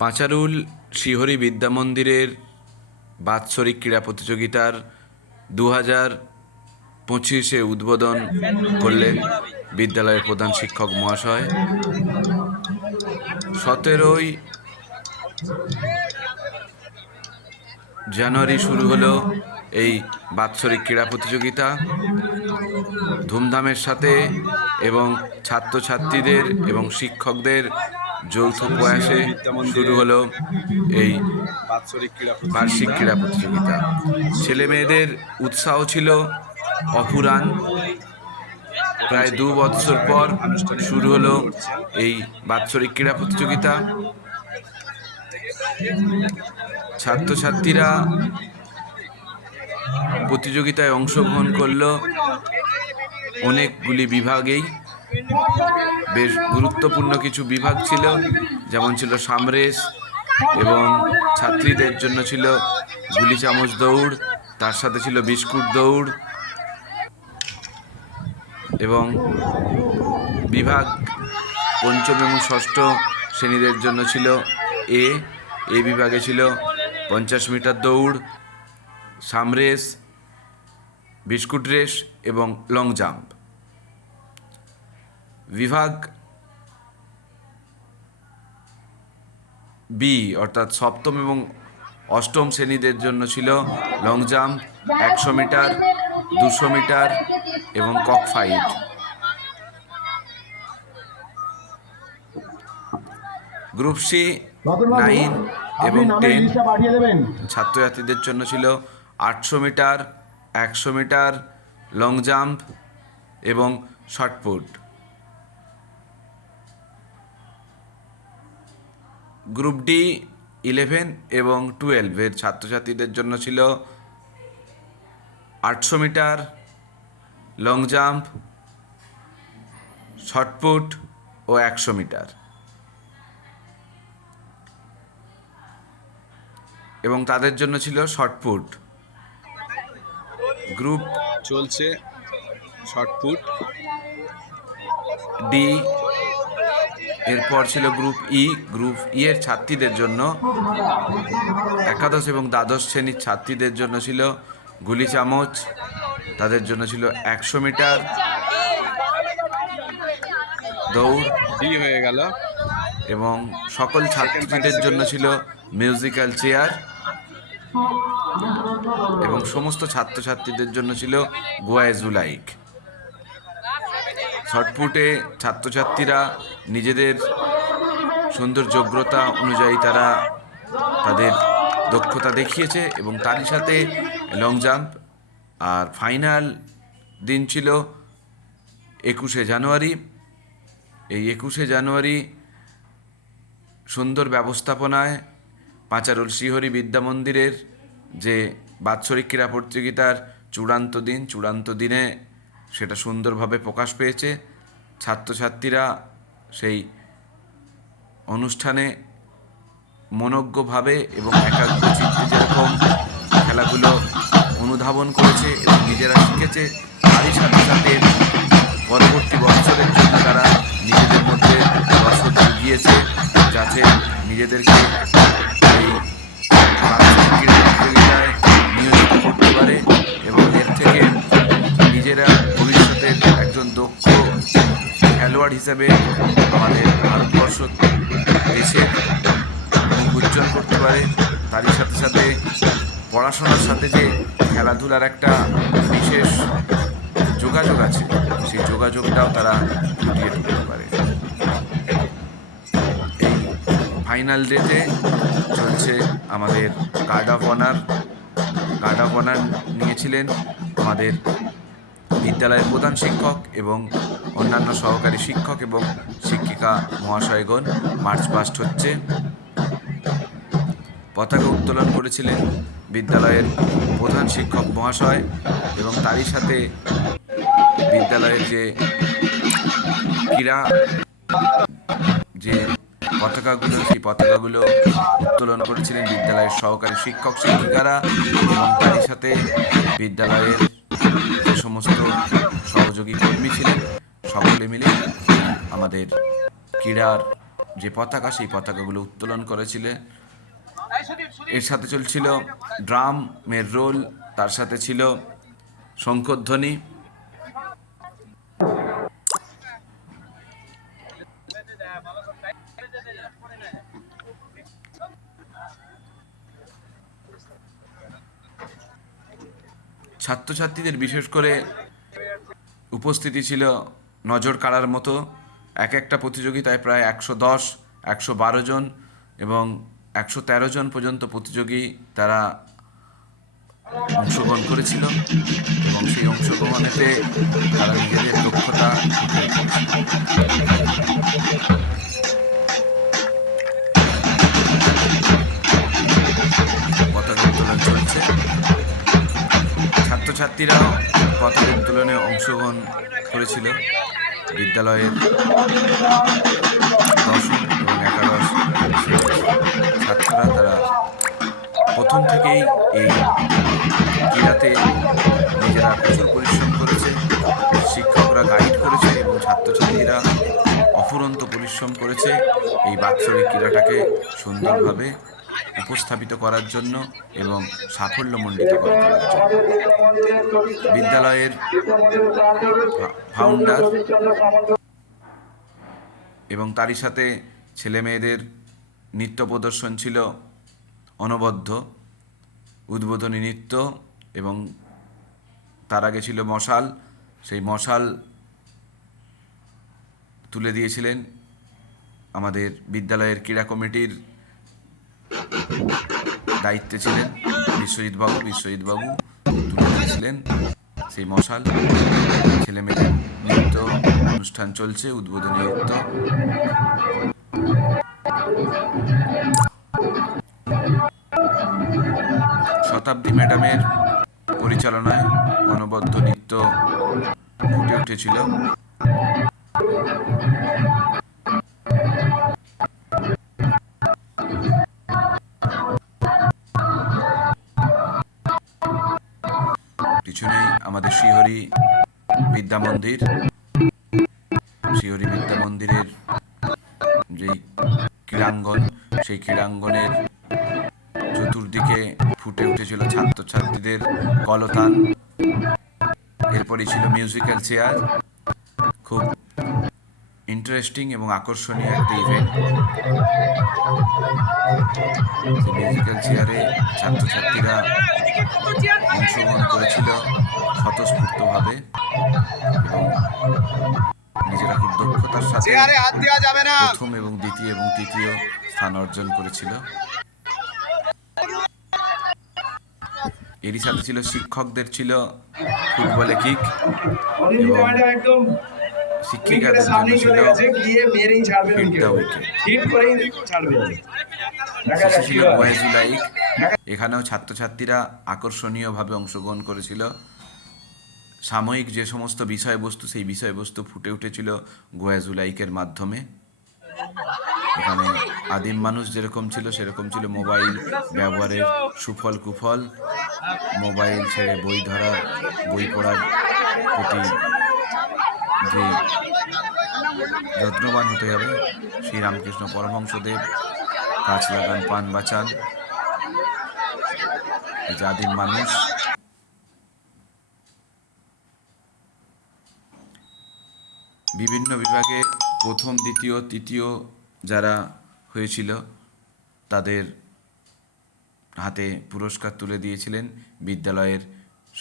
পাঁচারুল শ্রীহরি বিদ্যা মন্দিরের বাৎসরিক ক্রীড়া প্রতিযোগিতার 2025-এ উদ্বোধন করলেন বিদ্যালয়ের প্রধান শিক্ষক মহাশয়। 17ই জানুয়ারি শুরু হলো এই বাৎসরিক ক্রীড়া প্রতিযোগিতা ধুমধামের সাথে এবং ছাত্রছাত্রীদের এবং শিক্ষকদের যৌথ প্রয়াসে শুরু হলো এই বার্ষিক ক্রীড়া প্রতিযোগিতা। ছেলে মেয়েদের উৎসাহ ছিল অফুরান। প্রায় 2 বছর পর শুরু হলো এই বাৎসরিক ক্রীড়া প্রতিযোগিতা। ছাত্রছাত্রীরা প্রতিযোগিতায় অংশগ্রহণ করলো অনেকগুলি বিভাগেই। বেশ গুরুত্বপূর্ণ কিছু বিভাগ ছিল, যেমন ছিল সামরেস, এবং ছাত্রীদের জন্য ছিল গুলি চামচ দৌড়, তার সাথে ছিল বিস্কুট দৌড়, এবং বিভাগ 5ম এবং 6ষ্ঠ শ্রেণীদের জন্য ছিল এ বিভাগে ছিল 50 মিটার দৌড়, সামরেস, বিস্কুট রেস এবং লং জাম্প। বিভাগ বি অর্থাৎ 7ম এবং 8ম শ্রেণীদের জন্য ছিল লং জাম্প, 100 মিটার, 200 মিটার এবং কক ফাইট। গ্রুপ সি 9 এবং 10 ছাত্রছাত্রীদের জন্য ছিল 800 মিটার, 100 মিটার, লং জাম্প এবং শটপুট। গ্রুপ ডি 11 এবং 12 এর ছাত্রছাত্রীদের জন্য ছিল 800 মিটার, লং জাম্প, শটপুট ও 100 মিটার। এবং তাদের জন্য ছিল শটপুট। গ্রুপ চলছে শর্টপুট ডি, এরপর ছিল গ্রুপ ই। গ্রুপ ই এর ছাত্রীদের জন্য একাদশ এবং দ্বাদশ শ্রেণীর ছাত্রীদের জন্য ছিল গুলি চামচ, তাদের জন্য ছিল 100 মিটার দৌড় ডি হয়ে গেল, এবং সকল ছাত্রীদের জন্য ছিল মিউজিক্যাল চেয়ার, এবং সমস্ত ছাত্রছাত্রীদের জন্য ছিল গোয়াইজুলাইক। শটপুটে ছাত্রছাত্রীরা নিজেদের সুন্দর যোগ্যতা অনুযায়ী তারা তাদের দক্ষতা দেখিয়েছে, এবং তারই সাথে লং জাম্প। আর ফাইনাল দিন ছিল 21শে জানুয়ারি। এই 21শে জানুয়ারি সুন্দর ব্যবস্থাপনায় পাঁচারুল শ্রীহরি বিদ্যা মন্দিরের যে বাৎসরিক ক্রীড়া প্রতিযোগিতার চূড়ান্ত দিনে সেটা সুন্দরভাবে প্রকাশ পেয়েছে। ছাত্রছাত্রীরা সেই অনুষ্ঠানে মনোজ্ঞভাবে এবং একাগ্র চিত্তে যেরকম খেলাগুলো অনুধাবন করেছে এবং নিজেরা শিখেছে, তারই সাথে সাথে পরবর্তী বছরের জন্য তারা নিজেদের মধ্যে রসদ জুগিয়েছে, যাতে নিজেদেরকে এই বাৎসরিক ক্রীড়া প্রতিযোগিতায় নিয়োজিত করতে পারে এবং এর থেকে নিজেরা ভবিষ্যতের একজন দক্ষ খেলোয়াড় হিসেবে আমাদের ভারতবর্ষ দেশের মুখ উজ্জ্বল করতে পারে। তারই সাথে সাথে পড়াশোনার সাথে যে খেলাধুলার একটা বিশেষ যোগাযোগ আছে, সেই যোগাযোগটাও তারা ফুটিয়ে তুলতে পারে। এই ফাইনাল ডেতে চলছে আমাদের গার্ড অফ অনার নিয়েছিলেন আমাদের বিদ্যালয়ের প্রধান শিক্ষক এবং অন্যান্য সহকারী শিক্ষক এবং শিক্ষিকা মহাশয়গণ। মার্চ পাস্ট হচ্ছে। পতাকা উত্তোলন করেছিলেন বিদ্যালয়ের প্রধান শিক্ষক মহাশয়, এবং তারই সাথে বিদ্যালয়ের যে ক্রীড়া যে পতাকাগুলো, সেই পতাকাগুলো উত্তোলন করেছিলেন বিদ্যালয়ের সহকারী শিক্ষক শিক্ষিকারা, এবং তারই সাথে বিদ্যালয়ের যে সমস্ত সহযোগী কর্মী ছিলেন সকলে মিলে আমাদের ক্রীড়ার যে পতাকা, সেই পতাকাগুলো উত্তোলন করেছিলেন। এর সাথে চলছিল ড্রামের রোল, তার সাথে ছিল শঙ্খধ্বনি। ছাত্রছাত্রীদের বিশেষ করে উপস্থিতি ছিল নজর কাড়ার মতো। এক একটা প্রতিযোগিতায় প্রায় 110, 112 জন এবং 113 জন পর্যন্ত প্রতিযোগী তারা অংশগ্রহণ করেছিল এবং সেই অংশগ্রহণেতে তারা নিজেদের দক্ষতা ফুটিয়ে তুলেছিল। পতাকা উত্তোলন চলছে। ছাত্রছাত্রীরাও পতাকা উত্তোলনে অংশগ্রহণ করেছিল। বিদ্যালয়ের দশম এবং একাদশ ছাত্ররা তারা প্রথম থেকেই এই ক্রীড়াতে নিজেরা প্রচুর পরিশ্রম করেছে। শিক্ষকরা গাইড করেছে এবং ছাত্রছাত্রীরা অফুরন্ত পরিশ্রম করেছে এই বাৎসরিক ক্রীড়াটাকে সুন্দরভাবে উপস্থাপিত করার জন্য এবং সাফল্যমণ্ডিত করার জন্য। বিদ্যালয়ের ফাউন্ডার এবং তারই সাথে ছেলে মেয়েদের নৃত্য প্রদর্শন ছিল অনবদ্য, উদ্বোধনী নৃত্য, এবং তার আগে ছিল মশাল। সেই মশাল তুলে দিয়েছিলেন আমাদের বিদ্যালয়ের ক্রীড়া কমিটির দায়িত্বে ছিলেন বিশ্বজিৎবাবু তুলে দিয়েছিলেন সেই মশাল। ছেলে মেয়েদের নৃত্য অনুষ্ঠান চলছে, উদ্বোধনী নৃত্য। শতাব্দী ম্যাডামের পরিচালনায় অনবদ্য নৃত্য ফুটে উঠেছিল। পিছনেই আমাদের শ্রীহরি বিদ্যা মন্দির। শ্রীহরি বিদ্যা মন্দিরের যেই ক্রীড়াঙ্গন, সেই ক্রীড়াঙ্গনের চতুর্দিকে ফুটে উঠেছিল ছাত্রছাত্রীদের কলতান। এরপরই ছিল মিউজিক্যাল চেয়ার, খুব ইন্টারেস্টিং এবং আকর্ষণীয় একটা ইভেন্ট। মিউজিক্যাল চেয়ারে ছাত্রছাত্রীরা অংশগ্রহণ করেছিল স্বতঃস্ফূর্তভাবে এবং নিজেরা খুব দক্ষতার সাথে প্রথম এবং দ্বিতীয় এবং তৃতীয় স্থান অর্জন করেছিল। এরই সাথে ছিল শিক্ষকদের ছিল ফুটবলে কিক এবং শিক্ষিকাদের জন্য ছিল হিট দ্য উইকেট। শেষে ছিল গোয়াজু লাইক। এখানেও ছাত্রছাত্রীরা আকর্ষণীয়ভাবে অংশগ্রহণ করেছিল। সাময়িক যে সমস্ত বিষয়বস্তু, সেই বিষয়বস্তু ফুটে উঠেছিল গোয়াজু লাইকের মাধ্যমে। এখানে আদিম মানুষ যেরকম ছিল সেরকম ছিল মোবাইল ব্যবহারের সুফল কুফল, মোবাইল ছেড়ে বই ধরার, বই পড়ার প্রতি যে যত্নবান হতে হবে। শ্রীরামকৃষ্ণ পরমহংসদেব গাছ লাগান পান বাঁচান, এই যে আদিম মানুষ। বিভিন্ন বিভাগে প্রথম, দ্বিতীয়, তৃতীয় যারা হয়েছিল তাদের হাতে পুরস্কার তুলে দিয়েছিলেন বিদ্যালয়ের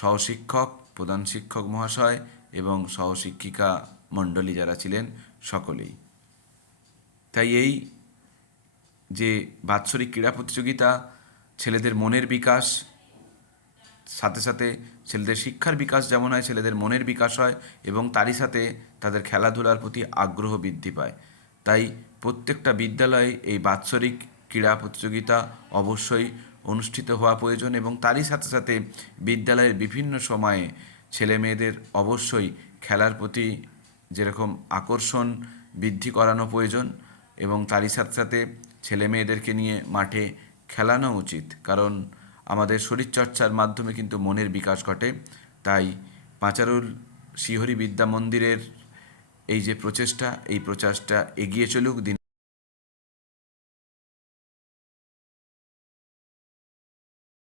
সহশিক্ষক, প্রধান শিক্ষক মহাশয় এবং সহশিক্ষিকা মণ্ডলী যারা ছিলেন সকলেই। তাই এই যে বাৎসরিক ক্রীড়া প্রতিযোগিতা ছেলেদের মনের বিকাশ, সাথে সাথে ছেলেদের শিক্ষার বিকাশ যেমন হয়, ছেলেদের মনের বিকাশ হয় এবং তারই সাথে তাদের খেলাধুলার প্রতি আগ্রহ বৃদ্ধি পায়। তাই প্রত্যেকটা বিদ্যালয়ে এই বাৎসরিক ক্রীড়া প্রতিযোগিতা অবশ্যই অনুষ্ঠিত হওয়া প্রয়োজন এবং তারই সাথে সাথে বিদ্যালয়ের বিভিন্ন সময়ে ছেলে মেয়েদের অবশ্যই খেলার প্রতি যেরকম আকর্ষণ বৃদ্ধি করানো প্রয়োজন এবং তারই সাথে সাথে ছেলে মেয়েদেরকে নিয়ে মাঠে খেলানো উচিত, কারণ আমাদের শরীরচর্চার মাধ্যমে কিন্তু মনের বিকাশ ঘটে। তাই পাঁচারুল শ্রীহরি বিদ্যা মন্দিরের এই যে প্রচেষ্টা, এই প্রচেষ্টা এগিয়ে চলুক।